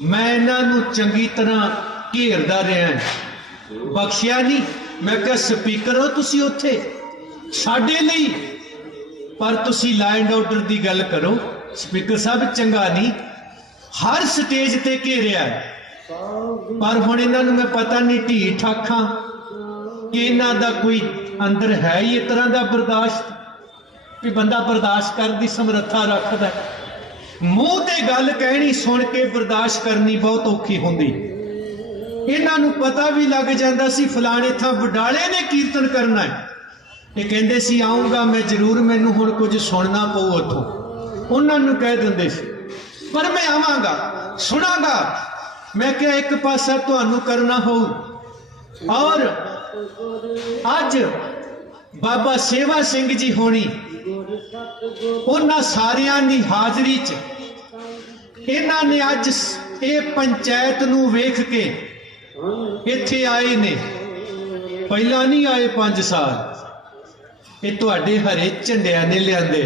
ਮੈਂ ਇਹਨਾਂ ਨੂੰ ਚੰਗੀ ਤਰ੍ਹਾਂ ਘੇਰਦਾ ਰਿਹਾ ਬਖਸ਼ਿਆ ਨਹੀਂ। ਮੈਂ ਕਿਹਾ, ਸਪੀਕਰ ਹੋ ਤੁਸੀਂ ਉੱਥੇ? ਸਾਡੇ ਲਈ? ਪਰ ਤੁਸੀਂ ਲਾਈਨ ਆਰਡਰ ਦੀ ਗੱਲ ਕਰੋ। ਸਪੀਕਰ ਸਾਹਿਬ, ਚੰਗਾ ਨਹੀਂ। ਹਰ ਸਟੇਜ ਤੇ ਘੇਰਿਆ। ਪਰ ਹੁਣ ਇਹਨਾਂ ਨੂੰ ਮੈਂ ਪਤਾ ਨਹੀਂ ਢੀ ਠਾਖਾਂ ਕਿ ਇਹਨਾਂ ਦਾ ਕੋਈ ਅੰਦਰ ਹੈ ਹੀ ਇਸ ਤਰ੍ਹਾਂ ਦਾ ਬਰਦਾਸ਼ਤ, ਵੀ ਬੰਦਾ ਬਰਦਾਸ਼ਤ ਕਰਨ ਦੀ ਸਮਰੱਥਾ ਰੱਖਦਾ ਮੂੰਹ ਤੇ ਗੱਲ ਕਹਿਣੀ, ਸੁਣ ਕੇ ਬਰਦਾਸ਼ਤ ਕਰਨੀ ਬਹੁਤ ਔਖੀ ਹੁੰਦੀ। ਇਹਨਾਂ ਨੂੰ ਪਤਾ ਵੀ ਲੱਗ ਜਾਂਦਾ ਸੀ ਫਲਾਣੇ ਥਾਂ ਵਡਾਲੇ ਨੇ ਕੀਰਤਨ ਕਰਨਾ ਹੈ। ਇਹ ਕਹਿੰਦੇ ਸੀ ਆਉਂਗਾ ਮੈਂ ਜ਼ਰੂਰ, ਮੈਨੂੰ ਹੁਣ ਕੁਝ ਸੁਣਨਾ ਪਊ ਉੱਥੋਂ। ਉਹਨਾਂ ਨੂੰ ਕਹਿ ਦਿੰਦੇ ਸੀ, ਪਰ ਮੈਂ ਆਵਾਂਗਾ, ਸੁਣਾਗਾ। ਮੈਂ ਕਿਹਾ, ਇੱਕ ਪਾਸਾ ਤੁਹਾਨੂੰ ਕਰਨਾ ਹੋਊ। ਔਰ ਅੱਜ ਬਾਬਾ ਸੇਵਾ ਸਿੰਘ ਜੀ ਹੋਣੀ, ਉਹਨਾਂ ਸਾਰਿਆਂ ਦੀ ਹਾਜ਼ਰੀ 'ਚ ਇਹਨਾਂ ਨੇ ਅੱਜ ਇਹ ਪੰਚਾਇਤ ਨੂੰ ਵੇਖ ਕੇ ਇੱਥੇ ਆਏ ਨੇ। ਪਹਿਲਾਂ ਨਹੀਂ ਆਏ 5 ਸਾਲ। ਇਹ ਤੁਹਾਡੇ ਹਰੇ ਝੰਡਿਆਂ ਨੇ ਲਿਆਂਦੇ।